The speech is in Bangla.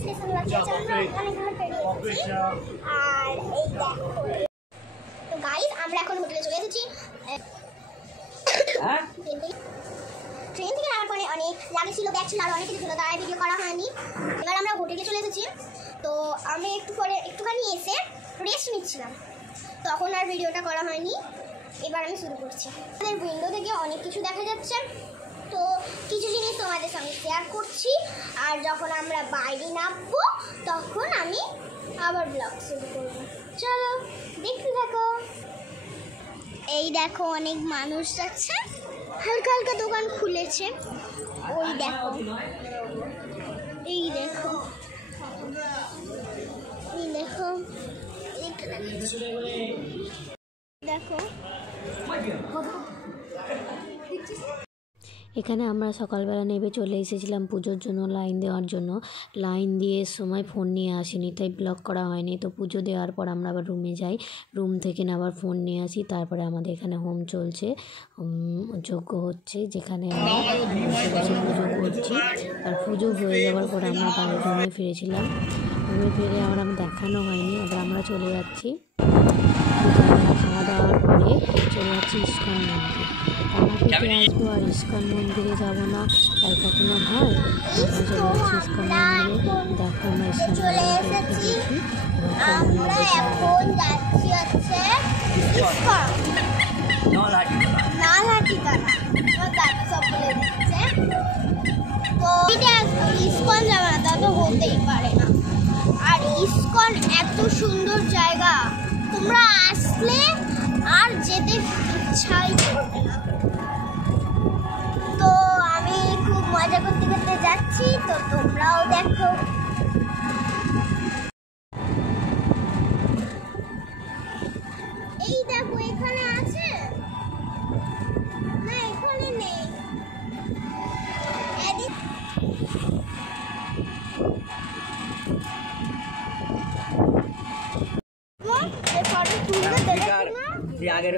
স্টেশন লাগছে আমরা অনেকগুলো ট্রেন এসেছি আর এই দেখো তো গাইস আমরা এখন হোটেলে চলে এসেছি ট্রেন থেকে নামার পরে অনেক লাগেজ ছিল ব্যাগ ছিল আর অনেক কিছু ছিল তাই ভিডিও করা হয়নি এবার আমরা হোটেলে চলে এসেছি তো আমি একটুখানি এসে রেস্ট নিচ্ছিলাম তখন আর ভিডিওটা করা হয়নি এবার আমি শুরু করছি আমাদের উইন্ডো থেকে অনেক কিছু দেখা যাচ্ছে তো কিছু জিনিস তোমাদের সঙ্গে শেয়ার করছি আর যখন আমরা বাইরে নামবো তখন আমি আবার ব্লগ শুরু করব চলো দেখতে থাকো এই দেখো অনেক মানুষ যাচ্ছে হালকা হালকা দোকান খুলেছে ওই দেখো এই দেখো এই দেখো দেখো এখানে আমরা সকালবেলা নেমে চলে এসেছিলাম পুজোর জন্য লাইন দেওয়ার জন্য লাইন দিয়ে সময় ফোন নিয়ে আসিনি তাই ব্লগ করা হয়নি তো পুজো দেওয়ার পর আমরা আবার রুমে যাই রুম থেকে না আবার ফোন নিয়ে আসি তারপরে আমাদের এখানে হোম চলছে যজ্ঞ হচ্ছে যেখানে আমরা বসে পুজো করছি আর পুজো হয়ে যাওয়ার পর আমরা বাড়ির রুমে ফিরেছিলাম রুমে ফিরে আবার আমি দেখানো হয়নি আবার আমরা চলে যাচ্ছি খাওয়া দাওয়ার পরে চলে যাচ্ছি ইস্কন মন্দির তারাপীঠে আসবো আর ইস্কন মন্দিরে যাবো না তাই কখনো হয় আমরা চলে যাচ্ছি ইস্কন মন্দিরে দেখো আমরা ইস্কন মন্দিরে এসেছি আমরা এখন যাচ্ছি হচ্ছে ইস্কন যাবে না তা তো হতেই পারে না আর ইস্কন এত সুন্দর জায়গা তোমরা আসলে আর যেতে ইচ্ছাই করবে না তো আমি খুব মজা করতে করতে যাচ্ছি তো তোমরাও দেখো এই দেখো এখানে আছে না এখানে নেই आगे